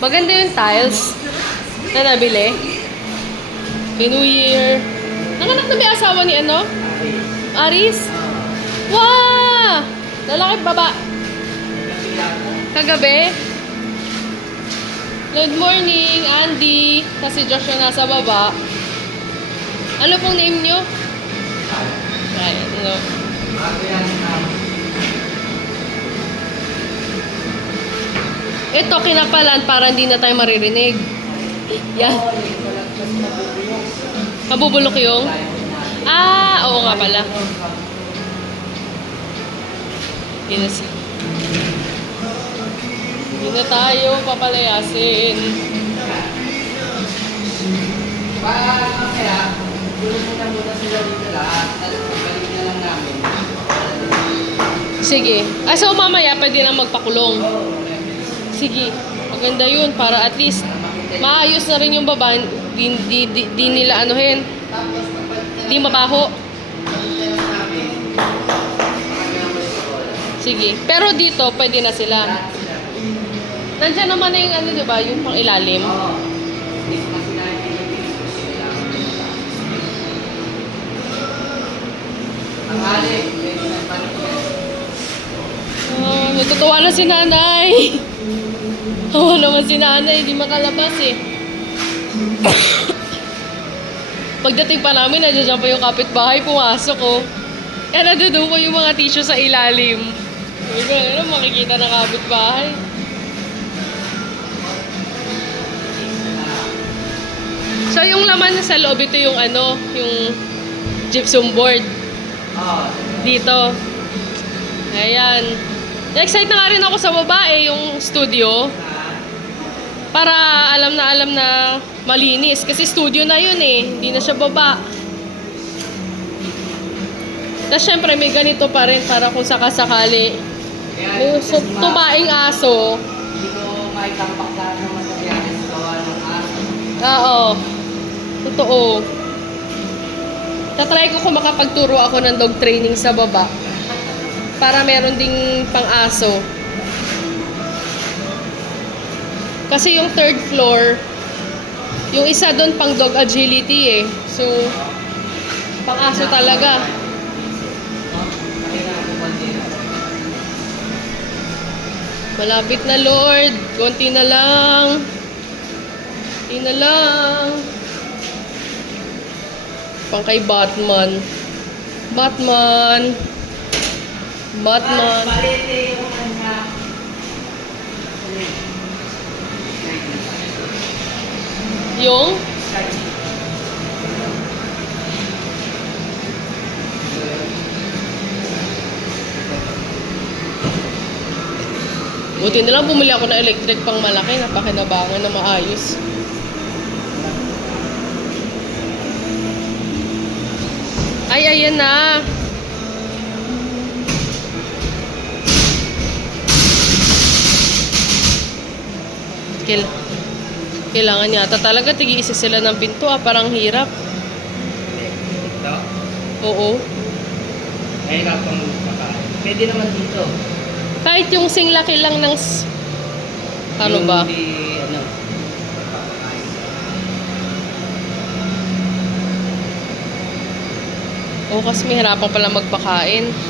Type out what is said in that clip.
Maganda yung tiles na nabili. Kay New Year. Nanganak na ba yung asawa ni ano? Aris? Wow! Lalaki baba. Kagabi. Good morning, Andy. Kasi Joshua nasa baba. Ano pong name nyo? Ay, ano? Ito, kinakalan para hindi na tayo maririnig. Yan. Mabubulok yung? Ah, oo nga pala. Hindi na tayo papalayasin. Kaya, gulong mo na muna sila dito lahat. Tapos balik na lang namin. Sige. Ah, so mamaya pwede na magpakulong. Sige. Maganda yun para at least maayos na rin yung baba. Di nila anuhin. Di mabaho. Sige. Pero dito pwede na sila. Nandiyan naman na yung ano, diba? Yung pang ilalim. Natutuwa na si nanay. Oo naman si nanay, hindi makalabas eh. Pagdating pa namin, nandiyan pa yung kapitbahay, pumasok ko. Kaya nandoon ko yung mga tissue sa ilalim. Sabi ko, ano, makikita ng kapitbahay. So yung laman sa loob, ito yung ano, yung gypsum board. Dito. Ayan. Na-excite na nga rin ako sa babae, yung studio. Para alam na malinis. Kasi studio na yun eh. Hindi na siya baba. Tapos syempre may ganito pa rin para kung sakasakali. May tumaing aso. Hindi ko maitampak lahat ng materyales gawa ng aso. Oo. Totoo. Tatry ko kung makapagturo ako ng dog training sa baba. Para meron ding pang-aso. Kasi yung third floor, yung isa doon pang dog agility eh. So, pang-aso talaga. Malapit na, Lord. Konti na lang. Konti na lang. Pang kay Batman. Batman. Batman. Yung? Buti na lang bumili ako ng electric pang malaki. Napakinabangan na maayos. Ay, ayan na. Kailangan yata talaga tig-iisa sila ng pinto parang hirap. Ito? Oo. Ay, kapang pakain. Pwede naman dito. Kahit yung singlaki lang ng ano ba? Ano? Oo, kasi may hirapan pala magpakain.